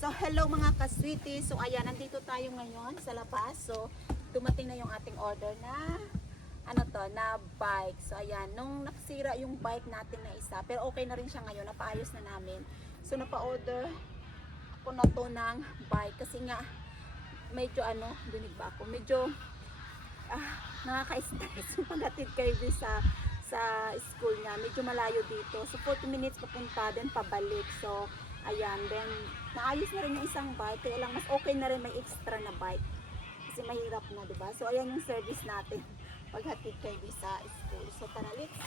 So, hello mga kaswiti. So, ayan, nandito tayo ngayon sa La Paz. So, dumating na yung ating order na ano to, na bike. So, ayan, nung nakasira yung bike natin na isa, pero okay na rin siya ngayon, napaayos na namin. So, napa-order ako na to ng bike kasi nga, medyo ano, dinig ba ako, medyo ah, nakaka-stress paghatid kayo sa sa school niya. Medyo malayo dito. So, 40 minutes papunta, then pabalik. So, ayan. Then, naayos na rin yung isang bike. Kaya lang, mas okay na rin may extra na bike. Kasi mahirap na, di ba? So, ayan yung service natin. Paghatid kayo sa school. So, tara, let's.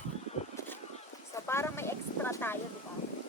So, parang may extra tayo, di ba?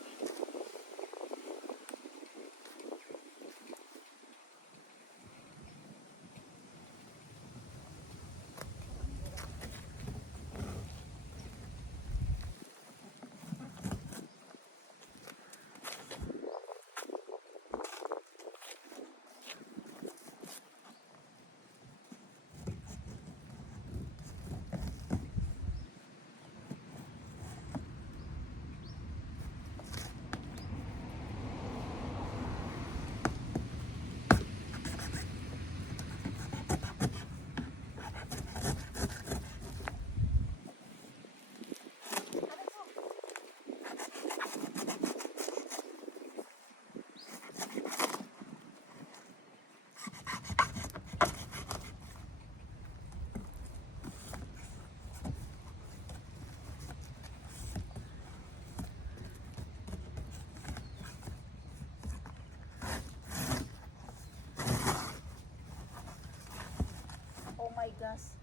Gosh.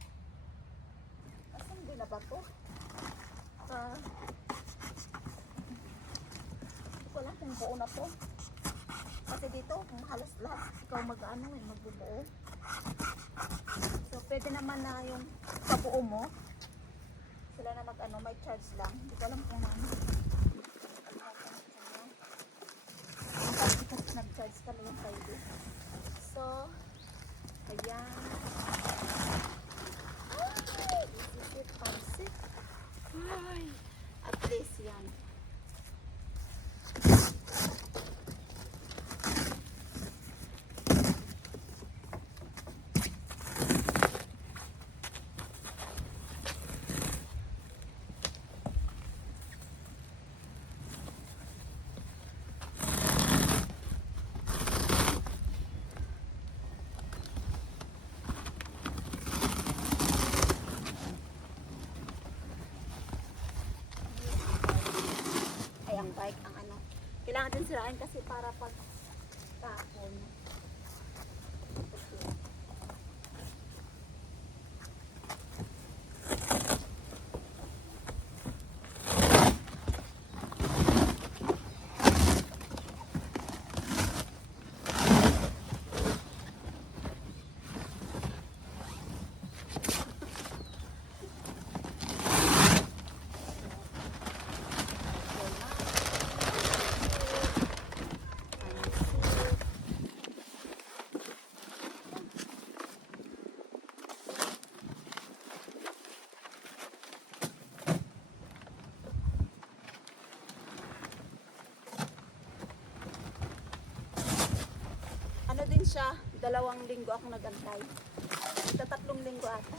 Asan din na ba to? Ah. Hindi ko alam kung buo na to. Kasi dito, kung halos lahat, ikaw mag-ano eh, magbubuo. So, pwede naman na yung pabuo mo. Sila na mag-ano, may charge lang. Hindi ko alam kung ano. At least yan. Sirain kasi para pag tapon din siya. Dalawang linggo ako nagantay. Ito tatlong linggo ata.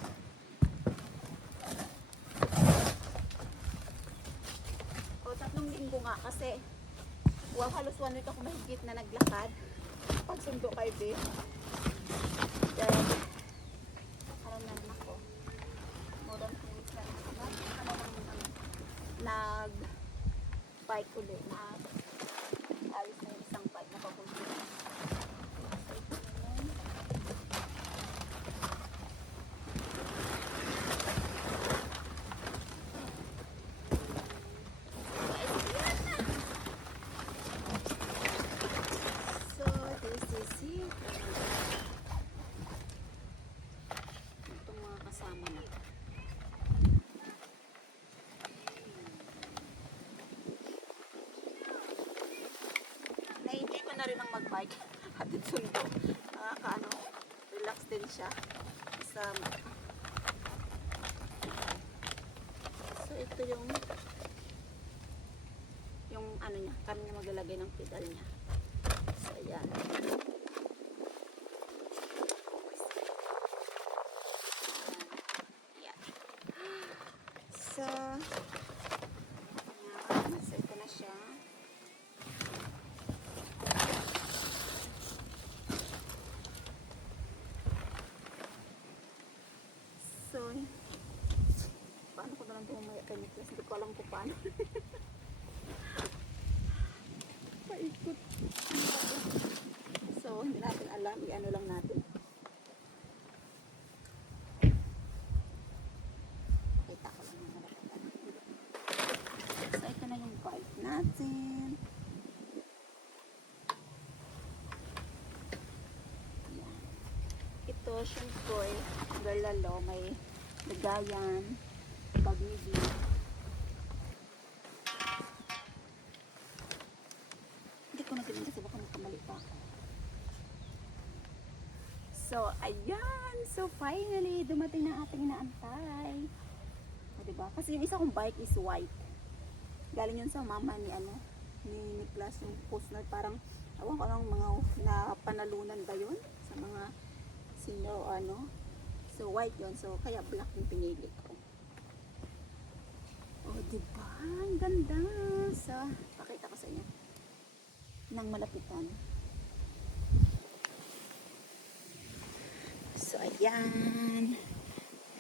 O tatlong linggo nga kasi wow, halos one week ako mahigit na naglakad. Pagsundo kay Be then ano na naman ako more than two weeks na nag ano nang nag bike ulit na alis na yung isang bike na papunta So, ito na yun. So, this is it. Itong mga kasama na. Na-enjoy ko na rin ang mag-bike. Hatid sundo. Nakakaano, relax din siya. Kasama. So, ito yung yung ano niya, kami na maglalagay ng pedal niya. So, ayan. So, ayan. So, ito na siya. So, paano ko na lang tumamaya kay Nicholas? Hindi ko alam kung paano. Paikot. So, hindi natin alam. I-ano lang natin. Pakita ko lang yung malapatan. So, ito na yung bike natin. Ayan. Ito, syempre, galalo, may lagayan, babibi. Hindi ko na tingnan kasi baka magkamali pa. So, ayan. So, finally, dumating na ating inaantay. O, diba? Kasi yung isa kong bike is white. Galing yun sa mama ni ano, ni Niklas, yung post na parang, awan ko lang mga na panalunan ba yun? Sa mga senior o ano. So, white yun. So, kaya black yung pinili ko. Oh, diba? Ang ganda. So, pakita ko sa inyo. Nang malapitan. So, ayan.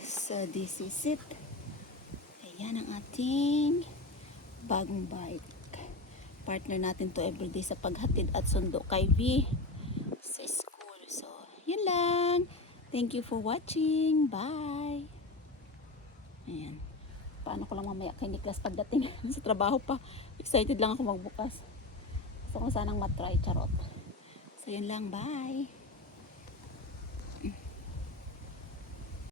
So, this is it. Ayan ang ating bagong bike. Partner natin to everyday sa paghatid at sundo kay V sa school. So, yun lang. Thank you for watching. Bye. Ayan. Paano ko lang mamaya kay Niklas pagdating sa trabaho pa. Excited lang ako magbukas. Gusto ko sanang matry. Charot. So, yun lang. Bye.